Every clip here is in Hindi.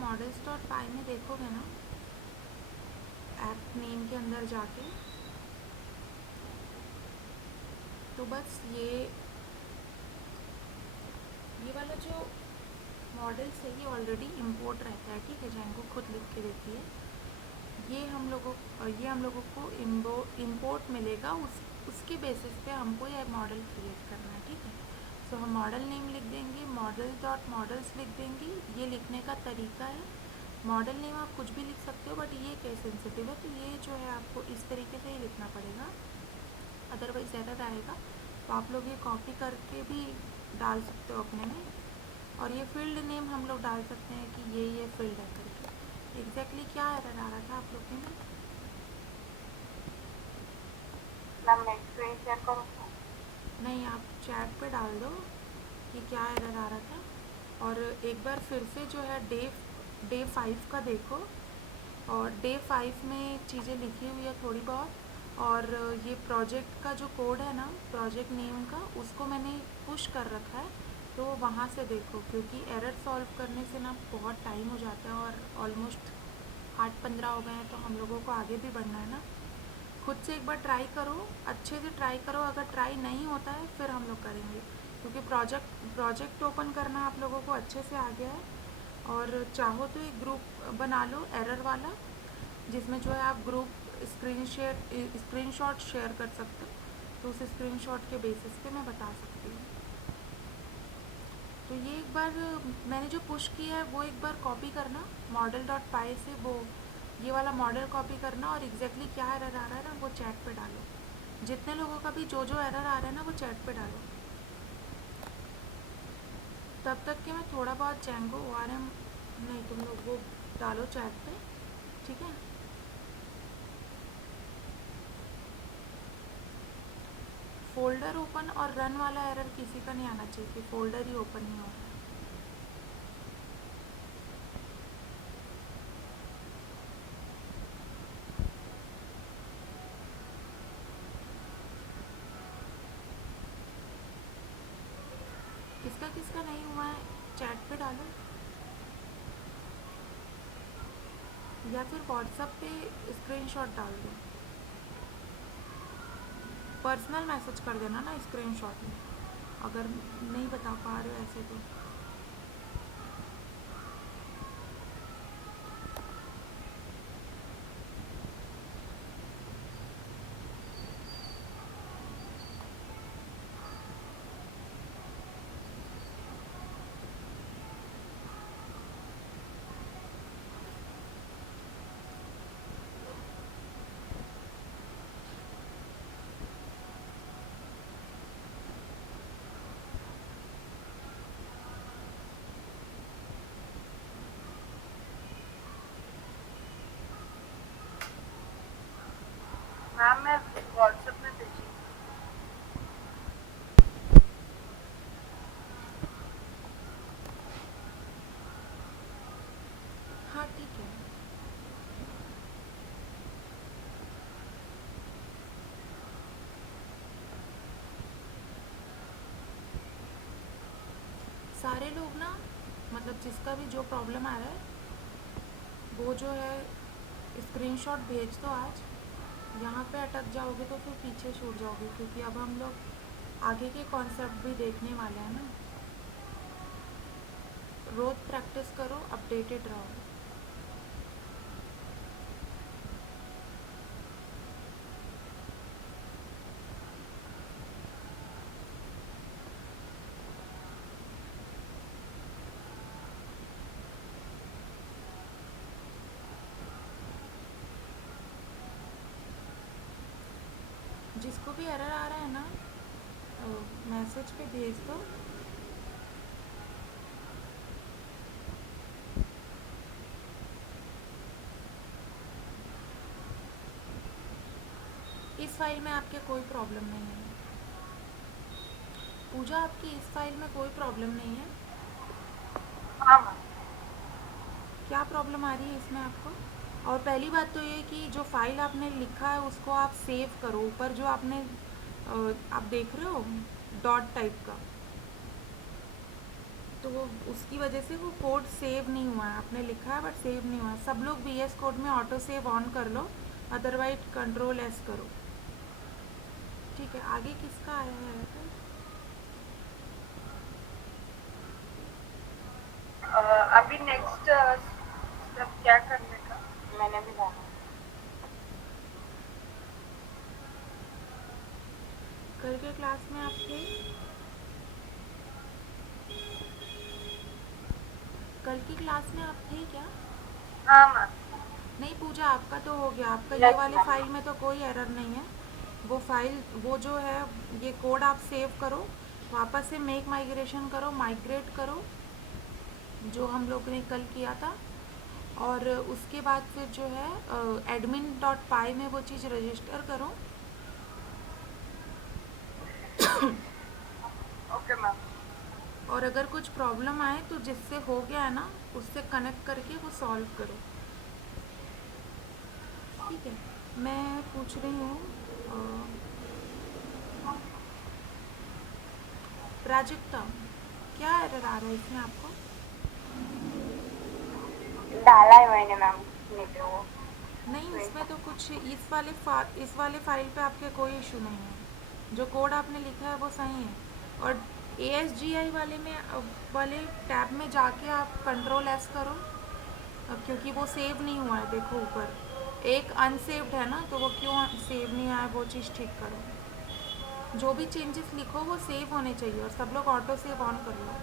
मॉडल्स डॉट पाई में देखोगे ना, ऐप नेम के अंदर जाके, तो बस ये वाला जो मॉडल्स है ये ऑलरेडी इंपोर्ट रहता है, ठीक है, जैंगो खुद लिख के देती है। ये हम लोगों को इंपोर्ट मिलेगा, उसके बेसिस पे हमको ये मॉडल क्रिएट करना है, ठीक है। सो हम मॉडल नेम लिख देंगे, मॉडल डॉट मॉडल्स लिख देंगे। ये लिखने का तरीका है, मॉडल नेम आप कुछ भी लिख सकते हो, बट ये केस सेंसिटिव है, तो ये जो है आपको इस तरीके से ही लिखना पड़ेगा, अदरवाइज एरर आएगा। तो आप लोग ये कॉपी करके भी डाल सकते हो अपने में, और ये फील्ड नेम हम लोग डाल सकते हैं कि ये फील्ड है करके। एग्जैक्टली क्या एरर आ रहा था आप लोग के में? मैम मैं स्क्रीन शेयर करूँ? नहीं, आप चैट पे डाल दो कि क्या एरर आ रहा था। और एक बार फिर से जो है डे 5 का देखो, और डे 5 में चीज़ें लिखी हुई है थोड़ी बहुत, और ये प्रोजेक्ट का जो कोड है ना, प्रोजेक्ट नेम का, उसको मैंने पुश कर रखा है, तो वहाँ से देखो, क्योंकि एरर सॉल्व करने से ना बहुत टाइम हो जाता है, और ऑलमोस्ट 8:15 हो गए हैं, तो हम लोगों को आगे भी बढ़ना है ना। खुद से एक बार ट्राई करो, अच्छे से ट्राई करो, अगर ट्राई नहीं होता है फिर हम लोग करेंगे, क्योंकि प्रोजेक्ट ओपन करना आप लोगों को अच्छे से आ गया है। और चाहो तो एक ग्रुप बना लो एरर वाला, जिसमें जो है आप ग्रुप स्क्रीनशॉट शेयर कर सकते हो, तो उस स्क्रीनशॉट के बेसिस पे मैं बता सकती हूँ। तो ये एक बार मैंने जो पुश किया है वो एक बार कॉपी करना मॉडल डॉट पाई से, वो ये वाला मॉडल कॉपी करना, और एग्जैक्टली क्या एरर आ रहा है ना वो चैट पे डालो। जितने लोगों का भी जो एरर आ रहा है ना वो चैट पे डालो। तब तक कि मैं थोड़ा बहुत जैंगो ORM, नहीं तुम लोग वो डालो चैट पे, ठीक है। फोल्डर ओपन और रन वाला एरर किसी का नहीं आना चाहिए कि फोल्डर ही ओपन नहीं हो रहा है। किसका किसका नहीं हुआ है चैट पे डालो, या फिर व्हाट्सएप पे स्क्रीनशॉट डाल दो। पर्सनल मैसेज कर देना ना स्क्रीनशॉट में, अगर नहीं बता पा रहे हो ऐसे तो। मैम मैं व्हाट्सएप में भेजी। हाँ ठीक है। सारे लोग ना, मतलब जिसका भी जो प्रॉब्लम आ रहा है वो जो है स्क्रीनशॉट भेज दो आज। यहाँ पे अटक जाओगे तो फिर पीछे छूट जाओगे, क्योंकि अब हम लोग आगे के कॉन्सेप्ट भी देखने वाले हैं ना। रोज़ प्रैक्टिस करो, अपडेटेड रहो। जिसको भी एरर आ रहा है ना, मैसेज पे भेज दो। इस फाइल में आपके कोई प्रॉब्लम नहीं है पूजा, आपकी इस फाइल में कोई प्रॉब्लम नहीं है। हाँ मैम। क्या प्रॉब्लम आ रही है इसमें आपको? और पहली बात तो ये कि जो फाइल आपने लिखा है उसको आप सेव करो। ऊपर जो आपने आप देख रहे हो डॉट टाइप का, तो वो उसकी वजह से वो कोड सेव नहीं हुआ है, आपने लिखा है बट सेव नहीं हुआ है। सब लोग VS कोड में ऑटो सेव ऑन कर लो, अदरवाइज कंट्रोल एस करो। ठीक है, आगे किसका आया है तो? अभी नेक्स्ट स्टेप क्या करने का मैंने भी जाना है। कल के क्लास में आप थे? कल की क्लास में आप थे क्या? हाँ मैम। नहीं, पूजा आपका तो हो गया, आपका ये यस वाले मैम। फाइल में तो कोई एरर नहीं है। वो फाइल, वो जो है, ये कोड आप सेव करो, वापस से मेक माइग्रेशन करो, माइग्रेट करो जो हम लोग ने कल किया था। और उसके बाद फिर जो है admin.py में वो चीज़ रजिस्टर करो। Okay ma'am. और अगर कुछ प्रॉब्लम आए तो जिससे हो गया है ना, उससे कनेक्ट करके वो सॉल्व करो। ठीक है, मैं पूछ रही हूँ प्राजक्ता, क्या एरर आ रहा है इसमें आपको? डाला है मैंने मैम नीचे वो। नहीं, इसमें तो कुछ इस वाले फाइल पे आपके कोई इशू नहीं है। जो कोड आपने लिखा है वो सही है। और ASGI वाले में वाले टैब में जाके आप कंट्रोल एस करो, क्योंकि वो सेव नहीं हुआ है। देखो ऊपर एक अनसेव्ड है ना, तो वो क्यों सेव नहीं हुआ है, वो चीज़ ठीक करो। जो भी चेंजेस लिखो वो सेव होने चाहिए, और सब लोग ऑटो सेव ऑन कर लो।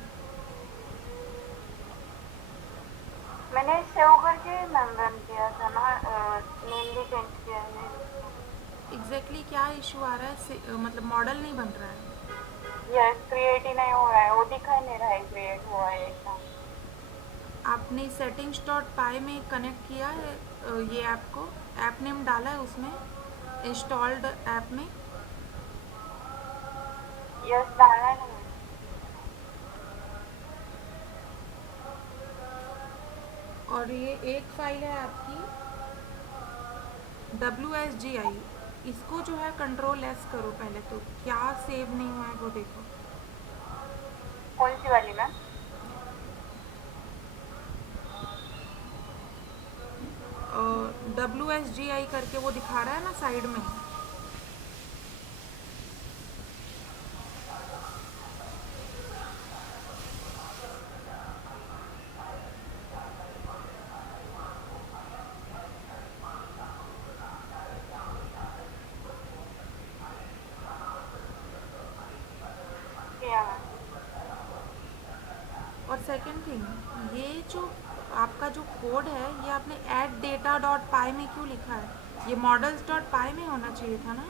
मैंने सेव करके मैम रन किया था ना, नेम भी चेंज किया है मैंने। एग्जैक्टली क्या इशू आ रहा है मतलब मॉडल नहीं बन रहा है? यस, क्रिएट ही नहीं हो रहा है, वो दिखाई नहीं रहा है क्रिएट हुआ है एकदम। आपने सेटिंग्स डॉट पाई में कनेक्ट किया है ये ऐप को? ऐप नेम डाला है उसमें, इंस्टॉल्ड ऐप में? यस, डाला है ना मैंने। और ये एक फाइल है आपकी WSGI, इसको जो है कंट्रोल एस करो पहले तो, क्या सेव नहीं हुआ है वो देखो। कौन सी वाली मैम? WSGI करके वो दिखा रहा है ना साइड में। किया मैम। और सेकंड थिंग, ये जो आपका जो कोड है, ये आपने ऐड डेटा डॉट पाई में क्यों लिखा है? ये मॉडल्स डॉट पाई में होना चाहिए था ना।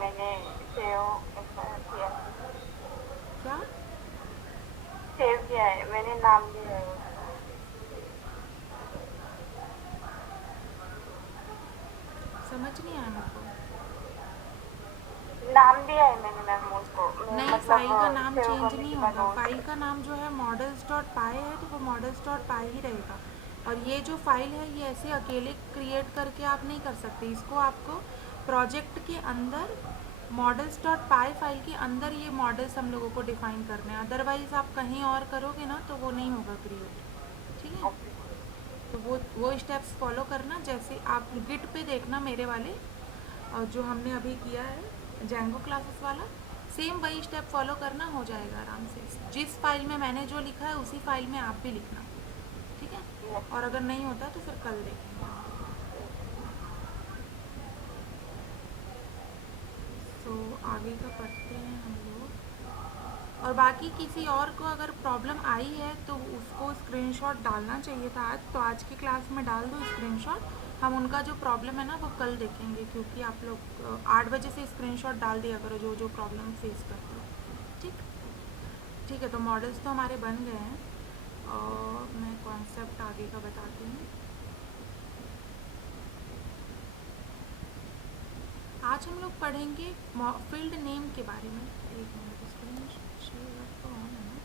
मैंने सेव किया, क्या? सेव किया है मैंने, नाम दिया है उसका। समझ नहीं आया मेरे को। नाम दिया है मैंने मैम उसको, नहीं, फाइल का मतलब नाम सेव चेंज करने नहीं के बाद होगा। वो। फाइल का नाम जो है मॉडल्स डॉट पाई है, तो वो मॉडल्स डॉट पाई ही रहेगा। और ये जो फाइल है, ये ऐसे अकेले क्रिएट करके आप नहीं कर सकते। इसको आपको प्रोजेक्ट के अंदर मॉडल्स डॉट पाई फाइल के अंदर ये मॉडल्स हम लोगों को डिफाइन करने हैं। अदरवाइज़ आप कहीं और करोगे ना तो वो नहीं होगा क्रिएट। ठीक है, ओके। तो वो स्टेप्स फॉलो करना। जैसे आप गिट पे देखना मेरे वाले, और जो हमने अभी किया है जैंगो क्लासेस वाला, सेम वही स्टेप फॉलो करना, हो जाएगा आराम से। जिस फाइल में मैंने जो लिखा है उसी फाइल में आप भी लिखना। ठीक है, यस। और अगर नहीं होता तो फिर कल देखेंगे। सो आगे का पढ़ते हैं हम लोग। और बाकी किसी और को अगर प्रॉब्लम आई है तो उसको स्क्रीनशॉट डालना चाहिए था आज, तो आज की क्लास में डाल दो स्क्रीनशॉट। हम उनका जो प्रॉब्लम है ना वो कल देखेंगे, क्योंकि आप लोग 8 बजे से स्क्रीनशॉट डाल दिया करो जो जो प्रॉब्लम फेस करते हो। ठीक, ठीक है। तो मॉडल्स तो हमारे बन गए हैं, और मैं कॉन्सेप्ट आगे का बताती हूँ। आज हम लोग पढ़ेंगे फील्ड नेम के बारे में। एक मिनट, स्क्रीन शेयर तो ऑन है ना।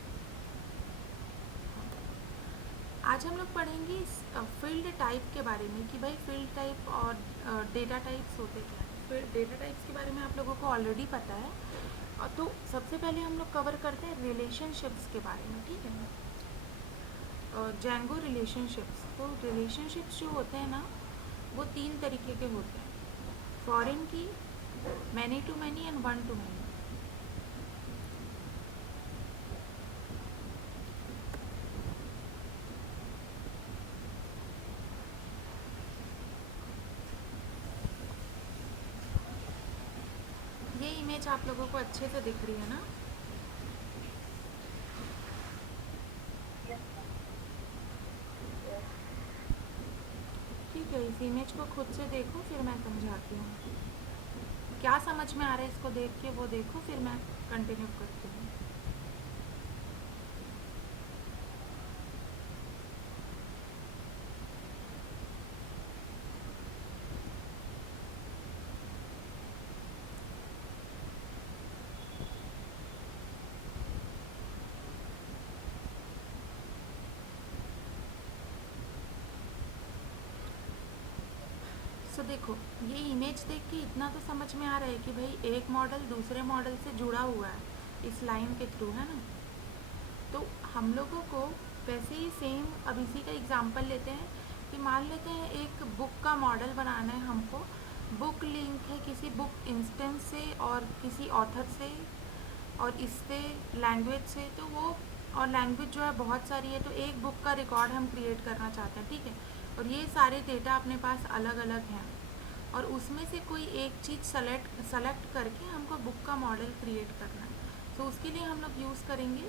आज हम लोग पढ़ेंगे फील्ड टाइप के बारे में, कि भाई फील्ड टाइप और डेटा टाइप्स होते क्या हैं। फिर डेटा टाइप्स के बारे में आप लोगों को ऑलरेडी पता है। तो सबसे पहले हम लोग कवर करते हैं रिलेशनशिप्स के बारे में, ठीक है। जैंगो रिलेशनशिप्स, तो रिलेशनशिप्स जो होते हैं ना वो 3 तरीके के होते हैं, foreign key, many to many and one to many. ये इमेज आप लोगों को अच्छे से दिख रही है ना? ठीक है, इस इमेज को खुद से देखो फिर मैं समझाती हूँ। क्या समझ में आ रहा है इसको देख के वो देखो, फिर मैं कंटिन्यू करती हूँ। सो देखो, ये इमेज देख के इतना तो समझ में आ रहा है कि भाई एक मॉडल दूसरे मॉडल से जुड़ा हुआ है इस लाइन के थ्रू, है ना? तो हम लोगों को वैसे ही सेम अब इसी का एग्जांपल लेते हैं कि मान लेते हैं एक बुक का मॉडल बनाना है हमको। बुक लिंक है किसी बुक इंस्टेंस से और किसी ऑथर से और इससे लैंग्वेज से, तो वो और लैंग्वेज जो है बहुत सारी है, तो एक बुक का रिकॉर्ड हम क्रिएट करना चाहते हैं, ठीक है। और ये सारे डेटा अपने पास अलग अलग हैं और उसमें से कोई एक चीज़ सेलेक्ट करके हमको बुक का मॉडल क्रिएट करना है। तो उसके लिए हम लोग यूज़ करेंगे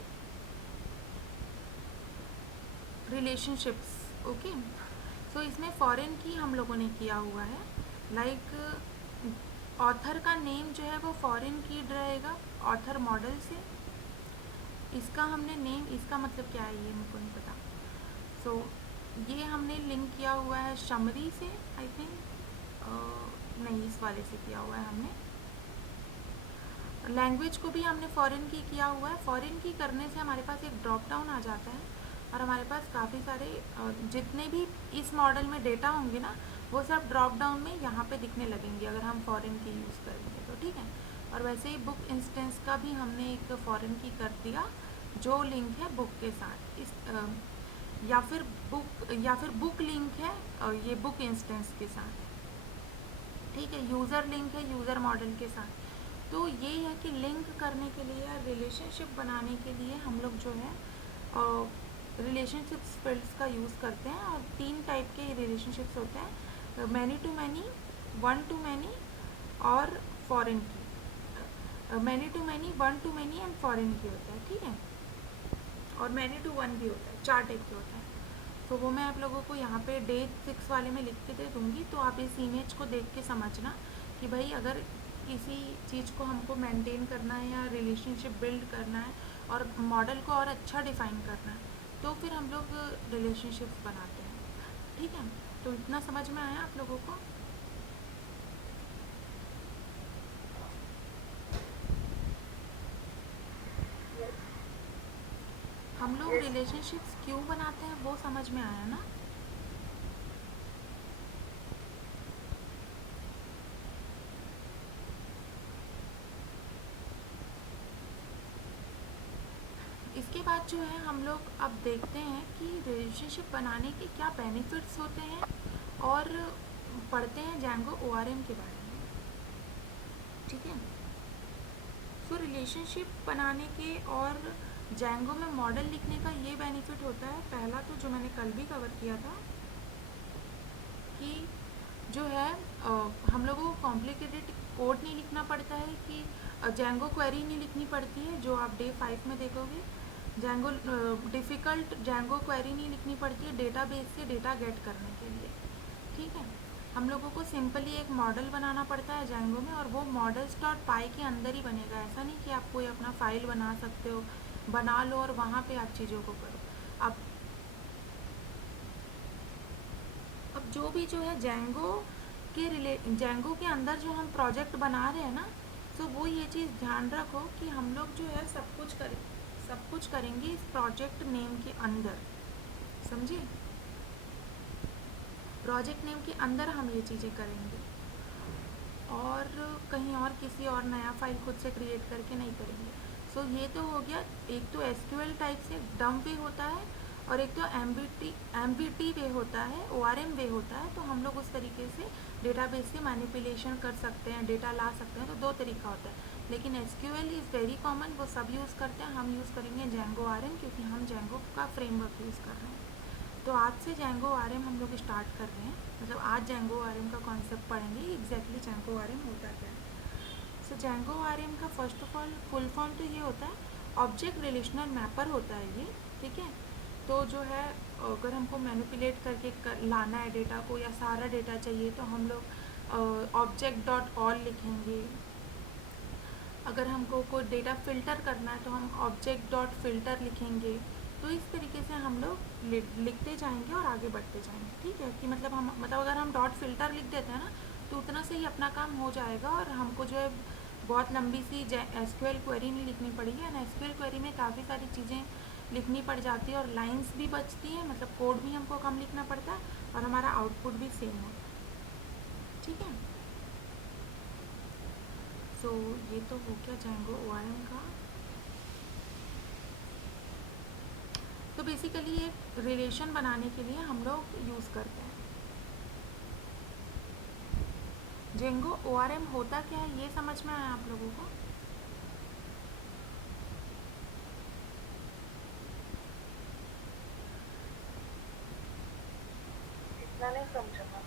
रिलेशनशिप्स, ओके। सो इसमें फॉरेन की हम लोगों ने किया हुआ है, लाइक ऑथर का नेम जो है वो फॉरेन कीड रहेगा ऑथर मॉडल से। इसका हमने नेम, इसका मतलब क्या है ये मुझको नहीं पता। सो ये हमने लिंक किया हुआ है शमरी से, आई थिंक नहीं, इस वाले से किया हुआ है हमने। लैंग्वेज को भी हमने फॉरेन की किया हुआ है। फॉरेन की करने से हमारे पास एक ड्रॉप डाउन आ जाता है और हमारे पास काफ़ी सारे जितने भी इस मॉडल में डेटा होंगे ना वो सब ड्रॉप डाउन में यहाँ पे दिखने लगेंगे अगर हम फॉरेन की यूज़ करेंगे तो, ठीक है। और वैसे ही बुक इंस्टेंस का भी हमने एक फॉरेन की कर दिया जो लिंक है बुक के साथ, इस या फिर बुक लिंक है ये बुक इंस्टेंस के साथ, ठीक है। यूज़र लिंक है यूज़र मॉडल के साथ। तो ये है कि लिंक करने के लिए या रिलेशनशिप बनाने के लिए हम लोग जो है रिलेशनशिप्स फील्ड्स का यूज़ करते हैं। और 3 टाइप के रिलेशनशिप्स होते हैं, many to many, one to many और foreign key. Many to many, one to many and foreign key होता है, ठीक है। और मैनी टू वन भी होता है, 4 टाइप के होता है। तो वो मैं आप लोगों को यहाँ पे डे 6 वाले में लिख के दे दूँगी, तो आप इस इमेज को देख के समझना कि भाई अगर किसी चीज़ को हमको मेंटेन करना है या रिलेशनशिप बिल्ड करना है और मॉडल को और अच्छा डिफ़ाइन करना है तो फिर हम लोग रिलेशनशिप्स बनाते हैं, ठीक है। तो इतना समझ में आया आप लोगों को? हम लोग रिलेशनशिप्स क्यों बनाते हैं वो समझ में आया ना? इसके बाद जो है हम लोग अब देखते हैं कि रिलेशनशिप बनाने के क्या बेनिफिट्स होते हैं और पढ़ते हैं जैंगो ओआरएम के बारे में, ठीक है। सो रिलेशनशिप बनाने के और जैंगो में मॉडल लिखने का ये बेनिफिट होता है, पहला तो जो मैंने कल भी कवर किया था कि जो है हम लोगों को कॉम्प्लिकेटेड कोड नहीं लिखना पड़ता है, कि जैंगो क्वेरी नहीं लिखनी पड़ती है जो आप डे 5 में देखोगे। जैंगो डिफ़िकल्ट जैंगो क्वेरी नहीं लिखनी पड़ती है डेटाबेस से डेटा गेट करने के लिए, ठीक है। हम लोगों को सिंपली एक मॉडल बनाना पड़ता है जैंगो में और वो मॉडल्स डॉट पाई के अंदर ही बनेगा। ऐसा नहीं कि आप कोई अपना फाइल बना सकते हो, बना लो और वहाँ पे आप चीज़ों को करो। अब जो भी जो है जैंगो के अंदर जो हम प्रोजेक्ट बना रहे हैं ना, तो वो ये चीज़ ध्यान रखो कि हम लोग जो है सब कुछ करेंगे इस प्रोजेक्ट नेम के अंदर, समझे? प्रोजेक्ट नेम के अंदर हम ये चीज़ें करेंगे। और कहीं और किसी और नया फाइल खुद से क्रिएट करके नहीं करेंगे। सो ये तो हो गया, एक तो एसक्यूएल टाइप से डम्प वे होता है और एक तो एमबीटी वे होता है, ओआरएम वे होता है। तो हम लोग उस तरीके से डेटाबेस से मैनिपुलेशन कर सकते हैं, डेटा ला सकते हैं। तो दो तरीका होता है, लेकिन एसक्यूएल इज़ वेरी कॉमन, वो सब यूज़ करते हैं। हम यूज़ करेंगे जेंगो आरएम क्योंकि हम जेंगो का फ्रेमवर्क यूज़ कर रहे हैं। तो आज से जेंगो आरएम हम लोग स्टार्ट कर रहे हैं, मतलब आज जेंगो आरएम का कॉन्सेप्ट पढ़ेंगे, एग्जैक्टली जेंगो आरएम होता क्या है। सो जेंगो आरएम का first of all full form तो ये होता है, ऑब्जेक्ट रिलेशनल मैपर होता है ये, ठीक है। तो जो है अगर हमको मैनिपुलेट करके लाना है डेटा को या सारा डेटा चाहिए तो हम लोग ऑब्जेक्ट डॉट ऑल लिखेंगे। अगर हमको कोई डेटा फ़िल्टर करना है तो हम ऑब्जेक्ट डॉट फ़िल्टर लिखेंगे। तो इस तरीके से हम लोग लिखते जाएंगे और आगे बढ़ते जाएंगे, ठीक है। कि मतलब अगर हम डॉट फ़िल्टर लिख देते हैं ना तो उतना से ही अपना काम हो जाएगा और हमको जो है बहुत लंबी सी एसक्यूएल क्वेरी नहीं लिखनी पड़ेगी। एंड एसक्यूएल क्वेरी में काफ़ी सारी चीज़ें लिखनी पड़ जाती है और लाइंस भी बचती हैं, मतलब कोड भी हमको कम लिखना पड़ता है और हमारा आउटपुट भी सेम होता है, ठीक है। सो ये तो हो गया जेंगो ओआरएम का। तो बेसिकली एक रिलेशन बनाने के लिए हम लोग यूज़ करते हैं जेंगो ओआरएम। होता क्या है ये समझ में आया आप लोगों को? इतना नहीं समझा मैं।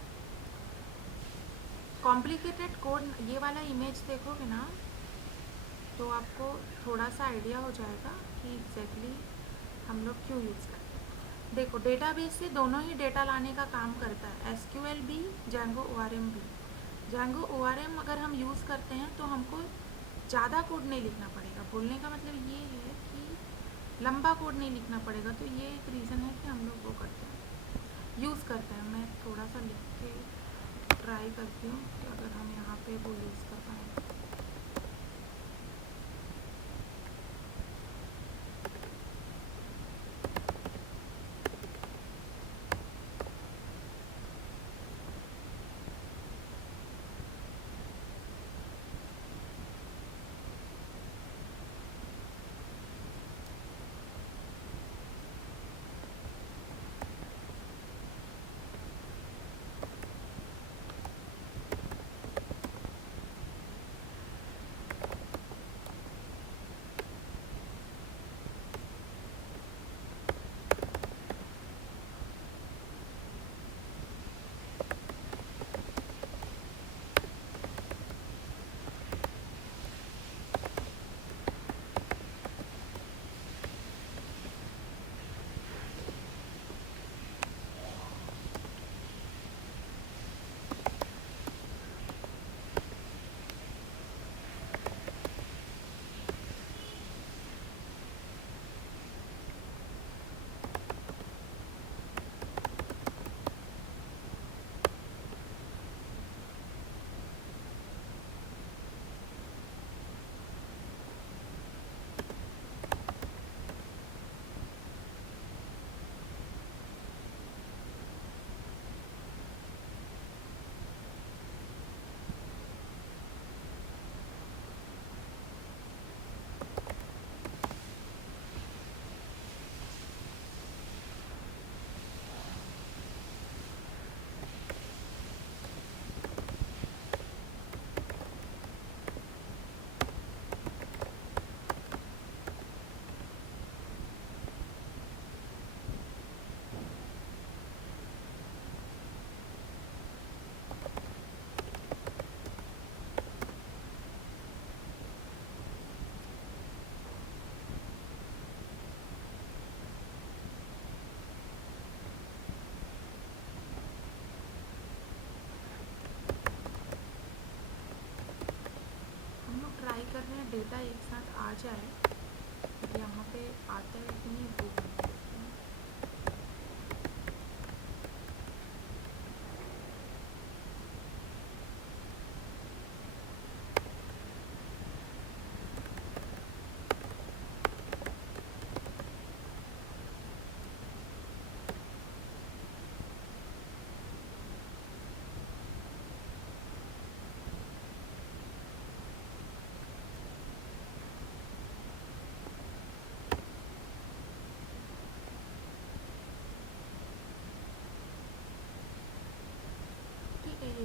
कॉम्प्लिकेटेड कोड, ये वाला इमेज देखोगे ना तो आपको थोड़ा सा आइडिया हो जाएगा कि एग्जैक्टली हम लोग क्यों यूज़ करते हैं। देखो डेटाबेस से दोनों ही डेटा लाने का काम करता है, एसक्यूएल भी, जेंगो ओआरएम भी। जेंगो ओआरएम अगर हम यूज़ करते हैं तो हमको ज़्यादा कोड नहीं लिखना पड़ेगा। बोलने का मतलब ये है कि लंबा कोड नहीं लिखना पड़ेगा। तो ये एक रीज़न है कि हम लोग वो करते हैं, यूज़ करते हैं। मैं थोड़ा सा लिख के ट्राई करती हूँ कि अगर हम यहाँ पे वो यूज़ कर पाएँ। ट्राई कर रहे हैं डेटा एक साथ आ जाए, यहाँ पे आता है कि नहीं वो देखते हैं।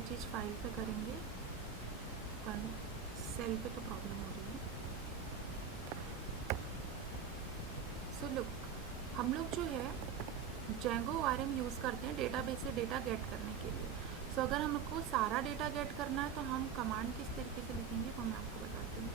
चीज़ फाइल पे करेंगे, पर सेल पे तो प्रॉब्लम हो रही है। सो लुक, हम लोग जो है Django ORM यूज़ करते हैं डेटाबेस से डेटा गेट करने के लिए। सो अगर हमको सारा डेटा गेट करना है तो हम कमांड किस तरीके से लिखेंगे वो मैं आपको बताती हूँ।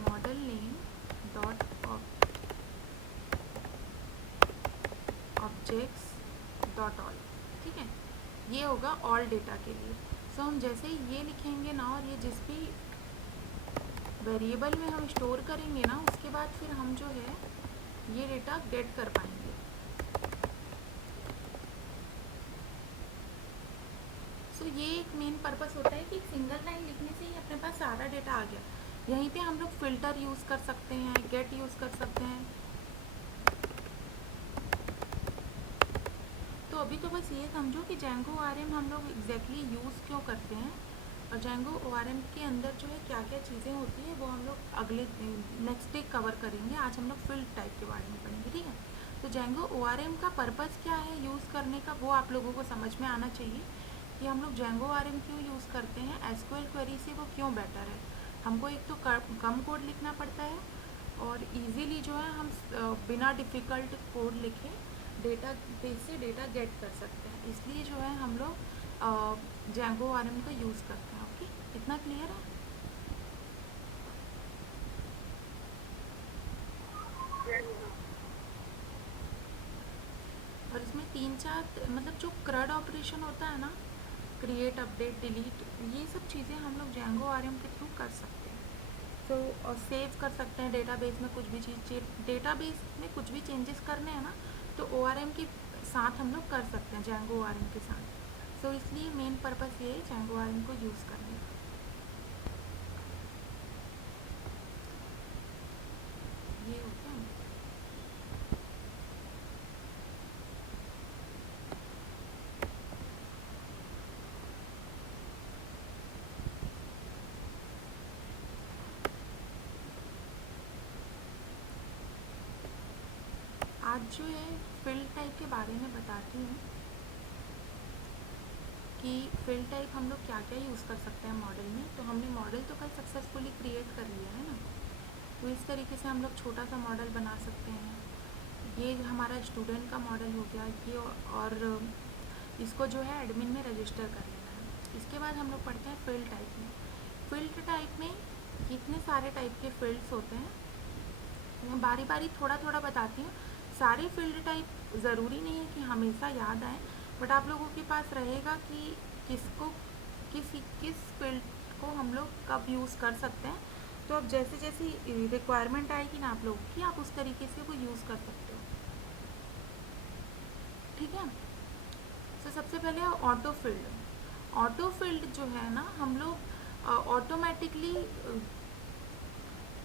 Model name dot objects dot all, ठीक है, ये होगा ऑल डेटा के लिए। सो हम जैसे ही ये लिखेंगे ना, और ये जिस भी वेरिएबल में हम स्टोर करेंगे ना, उसके बाद फिर हम जो है ये डेटा गेट कर पाएंगे। सो ये एक मेन पर्पस होता है कि सिंगल लाइन लिखने से ही अपने पास सारा डेटा आ गया। यहीं पे हम लोग फिल्टर यूज़ कर सकते हैं, गेट यूज़ कर सकते हैं। तो अभी तो बस ये समझो कि Django ORM हम लोग एग्जैक्टली यूज़ क्यों करते हैं, और Django ORM के अंदर जो है क्या क्या चीज़ें होती है वो हम लोग अगले नेक्स्ट डे कवर करेंगे। आज हम लोग फील्ड टाइप के बारे में पढ़ेंगे, ठीक है। तो Django ORM का पर्पस क्या है यूज़ करने का, वो आप लोगों को समझ में आना चाहिए कि हम लोग Django ORM क्यों यूज़ करते हैं, SQL क्वेरी से वो क्यों बेटर है। हमको एक तो कम कोड लिखना पड़ता है, और इजीली जो है हम बिना डिफ़िकल्ट कोड लिखे डेटा बेस से डेटा गेट कर सकते हैं। इसलिए जो है हम लोग Django ORM का यूज़ करते हैं। ओके, इतना क्लियर है। और इसमें 3-4 मतलब जो CRUD ऑपरेशन होता है ना, क्रिएट, अपडेट, डिलीट, ये सब चीज़ें हम लोग Django ORM के थ्रू कर सकते हैं। तो और सेव कर सकते हैं डेटाबेस में कुछ भी चीज़, डेटाबेस में कुछ भी चेंजेस करने हैं ना, तो ORM के साथ हम लोग कर सकते हैं, Django ORM के साथ। सो इसलिए मेन पर्पस ये है Django ORM को यूज़ करने का। ये हो गया। आज जो है फील्ड टाइप के बारे में बताती हूँ कि फील्ड टाइप हम लोग क्या क्या यूज़ कर सकते हैं मॉडल में। तो हमने मॉडल तो कल सक्सेसफुली क्रिएट कर लिया है ना, तो इस तरीके से हम लोग छोटा सा मॉडल बना सकते हैं। ये हमारा स्टूडेंट का मॉडल हो गया ये, और इसको जो है एडमिन में रजिस्टर कर लेना है। इसके बाद हम लोग पढ़ते हैं फील्ड टाइप में। फील्ड टाइप में कितने सारे टाइप के फील्ड्स होते हैं, मैं बारी बारी थोड़ा थोड़ा बताती हूँ। सारे फील्ड टाइप ज़रूरी नहीं है कि हमेशा याद आए, बट आप लोगों के पास रहेगा कि किसको किस फील्ड को हम लोग कब यूज़ कर सकते हैं। तो अब जैसे जैसे रिक्वायरमेंट आएगी ना आप लोगों की, आप उस तरीके से वो यूज़ कर सकते हो, ठीक है। तो सबसे पहले ऑटो फील्ड। ऑटो फील्ड जो है ना, हम लोग ऑटोमेटिकली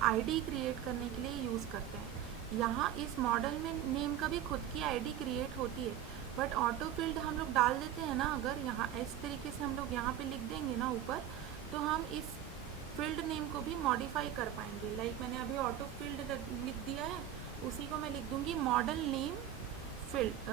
आईडी क्रिएट करने के लिए यूज़ करते हैं। यहाँ इस मॉडल में नेम का भी खुद की आईडी क्रिएट होती है, बट ऑटो फील्ड हम लोग डाल देते हैं ना, अगर यहाँ इस तरीके से हम लोग यहाँ पे लिख देंगे ना ऊपर, तो हम इस फील्ड नेम को भी मॉडिफाई कर पाएंगे। लाइक मैंने अभी ऑटो फील्ड लिख दिया है, उसी को मैं लिख दूँगी मॉडल नेम फील्ड